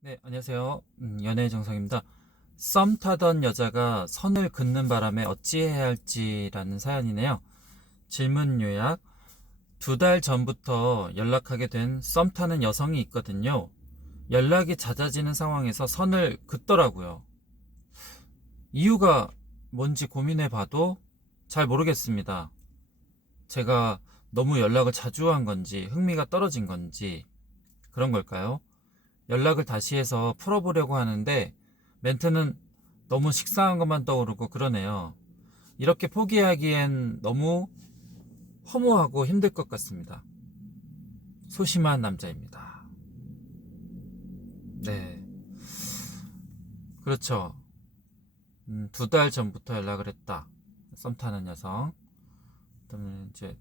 네, 안녕하세요. 연애의 정성입니다. 썸 타던 여자가 선을 긋는 바람에 어찌해야 할지라는 사연이네요. 질문 요약. 2달 전부터 연락하게 된 썸 타는 여성이 있거든요. 연락이 잦아지는 상황에서 선을 긋더라고요. 이유가 뭔지 고민해 봐도 잘 모르겠습니다. 제가 너무 연락을 자주 한 건지, 흥미가 떨어진 건지, 그런 걸까요? 연락을 다시 해서 풀어보려고 하는데 멘트는 너무 식상한 것만 떠오르고 그러네요. 이렇게 포기하기엔 너무 허무하고 힘들 것 같습니다. 소심한 남자입니다. 네, 그렇죠. 2달 전부터 연락을 했다. 썸 타는 여성. 그다음에 이제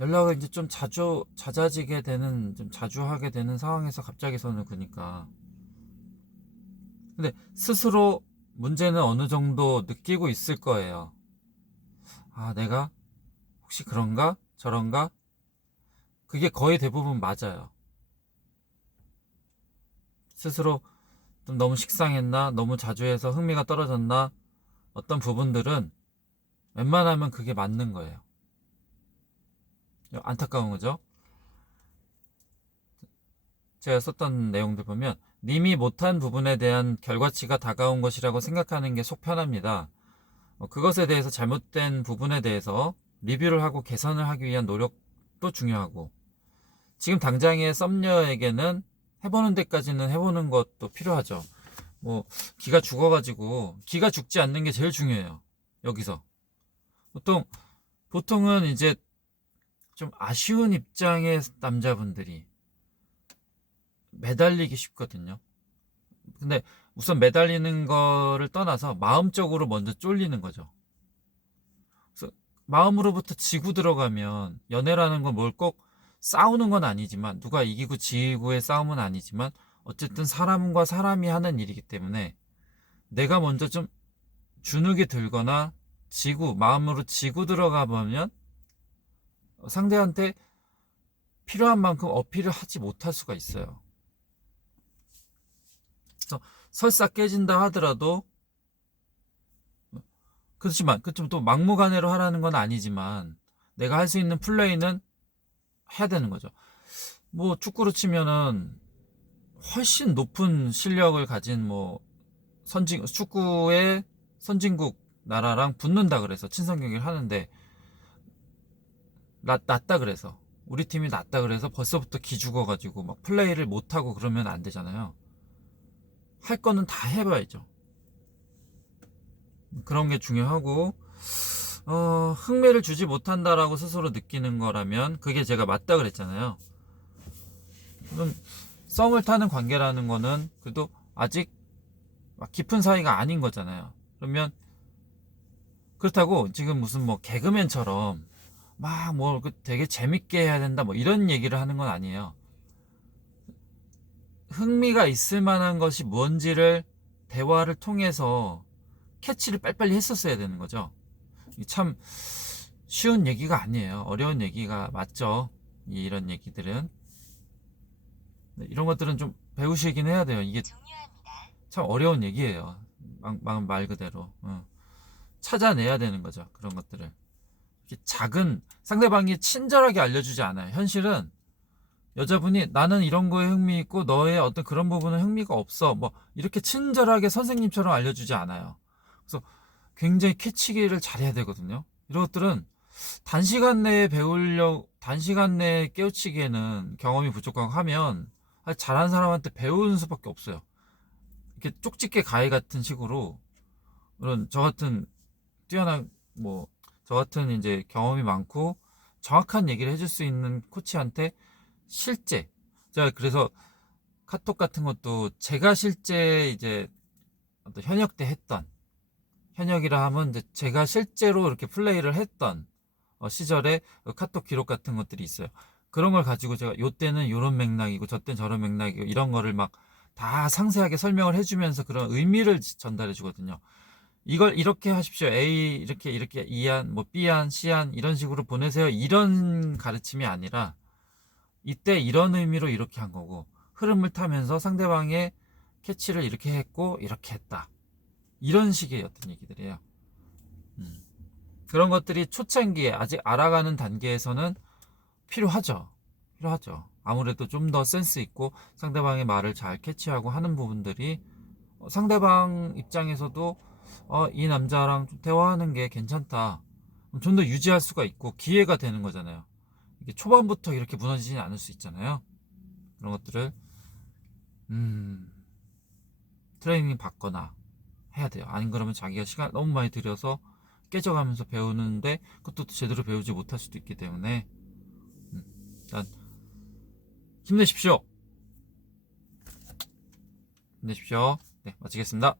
연락을 이제 좀 잦아지게 되는, 좀 자주 하게 되는 상황에서 갑자기 손을 그니까. 근데 스스로 문제는 어느 정도 느끼고 있을 거예요. 아, 내가 혹시 그런가? 저런가? 그게 거의 대부분 맞아요. 스스로 좀 너무 식상했나? 너무 자주 해서 흥미가 떨어졌나? 어떤 부분들은 웬만하면 그게 맞는 거예요. 안타까운 거죠. 제가 썼던 내용들 보면 님이 못한 부분에 대한 결과치가 다가온 것이라고 생각하는 게 속 편합니다. 그것에 대해서 잘못된 부분에 대해서 리뷰를 하고 개선을 하기 위한 노력도 중요하고, 지금 당장의 썸녀에게는 해보는 데까지는 해보는 것도 필요하죠. 뭐 기가 죽어가지고, 기가 죽지 않는 게 제일 중요해요. 여기서 보통 보통은 이제 좀 아쉬운 입장의 남자분들이 매달리기 쉽거든요. 근데 우선 매달리는 거를 떠나서 마음적으로 먼저 쫄리는 거죠. 그래서 마음으로부터 지고 들어가면, 연애라는 건 뭘 꼭 싸우는 건 아니지만, 누가 이기고 지고의 싸움은 아니지만, 어쨌든 사람과 사람이 하는 일이기 때문에 내가 먼저 좀 주눅이 들거나 마음으로 지고 들어가 보면 상대한테 필요한 만큼 어필을 하지 못할 수가 있어요. 그래서 설사 깨진다 하더라도, 그렇지만 그좀 또 막무가내로 하라는 건 아니지만 내가 할 수 있는 플레이는 해야 되는 거죠. 뭐 축구로 치면은 훨씬 높은 실력을 가진 뭐 축구의 선진국 나라랑 붙는다 그래서 친선 경기를 하는데, 낫다 그래서, 우리 팀이 낫다 그래서 벌써부터 기죽어가지고 막 플레이를 못하고 그러면 안 되잖아요. 할 거는 다 해봐야죠. 그런 게 중요하고, 흥미를 주지 못한다라고 스스로 느끼는 거라면 그게 제가 맞다 그랬잖아요. 그럼 썸을 타는 관계라는 거는 그래도 아직 막 깊은 사이가 아닌 거잖아요. 그러면 그렇다고 지금 무슨 뭐 개그맨처럼 막 뭐 되게 재밌게 해야 된다 뭐 이런 얘기를 하는 건 아니에요. 흥미가 있을 만한 것이 뭔지를 대화를 통해서 캐치를 빨리빨리 했었어야 되는 거죠. 참 쉬운 얘기가 아니에요. 어려운 얘기가 맞죠. 이런 얘기들은. 이런 것들은 좀 배우시긴 해야 돼요. 이게 참 어려운 얘기예요. 말 그대로. 찾아내야 되는 거죠. 그런 것들을. 이렇게 작은, 상대방이 친절하게 알려주지 않아요. 현실은 여자분이 나는 이런 거에 흥미 있고 너의 어떤 그런 부분은 흥미가 없어, 뭐 이렇게 친절하게 선생님처럼 알려주지 않아요. 그래서 굉장히 캐치기를 잘해야 되거든요. 이런 것들은 단시간 내에 깨우치기에는 경험이 부족하고 하면 잘하는 사람한테 배우는 수밖에 없어요. 이렇게 쪽집게 가위 같은 식으로, 그런 저 같은 뛰어난, 뭐 저 같은 이제 경험이 많고 정확한 얘기를 해줄 수 있는 코치한테 실제, 제가 그래서 카톡 같은 것도 제가 실제 이제 어떤 현역 때 했던, 현역이라 하면 이제 제가 실제로 이렇게 플레이를 했던 시절에 카톡 기록 같은 것들이 있어요. 그런 걸 가지고 제가 요때는 요런 맥락이고 저때는 저런 맥락이고 이런 거를 막 다 상세하게 설명을 해주면서 그런 의미를 전달해 주거든요. 이걸 이렇게 하십시오. A 이렇게 E안, 뭐 B안, C안 이런 식으로 보내세요. 이런 가르침이 아니라 이때 이런 의미로 이렇게 한 거고, 흐름을 타면서 상대방의 캐치를 이렇게 했고 이렇게 했다. 이런 식의 어떤 얘기들이에요. 그런 것들이 초창기에 아직 알아가는 단계에서는 필요하죠. 아무래도 좀 더 센스 있고 상대방의 말을 잘 캐치하고 하는 부분들이 상대방 입장에서도 이 남자랑 좀 대화하는 게 괜찮다. 좀 더 유지할 수가 있고 기회가 되는 거잖아요. 이게 초반부터 이렇게 무너지진 않을 수 있잖아요. 그런 것들을 트레이닝 받거나 해야 돼요. 아닌 그러면 자기가 시간 너무 많이 들여서 깨져가면서 배우는데 그것도 제대로 배우지 못할 수도 있기 때문에 일단 힘내십시오. 네, 마치겠습니다.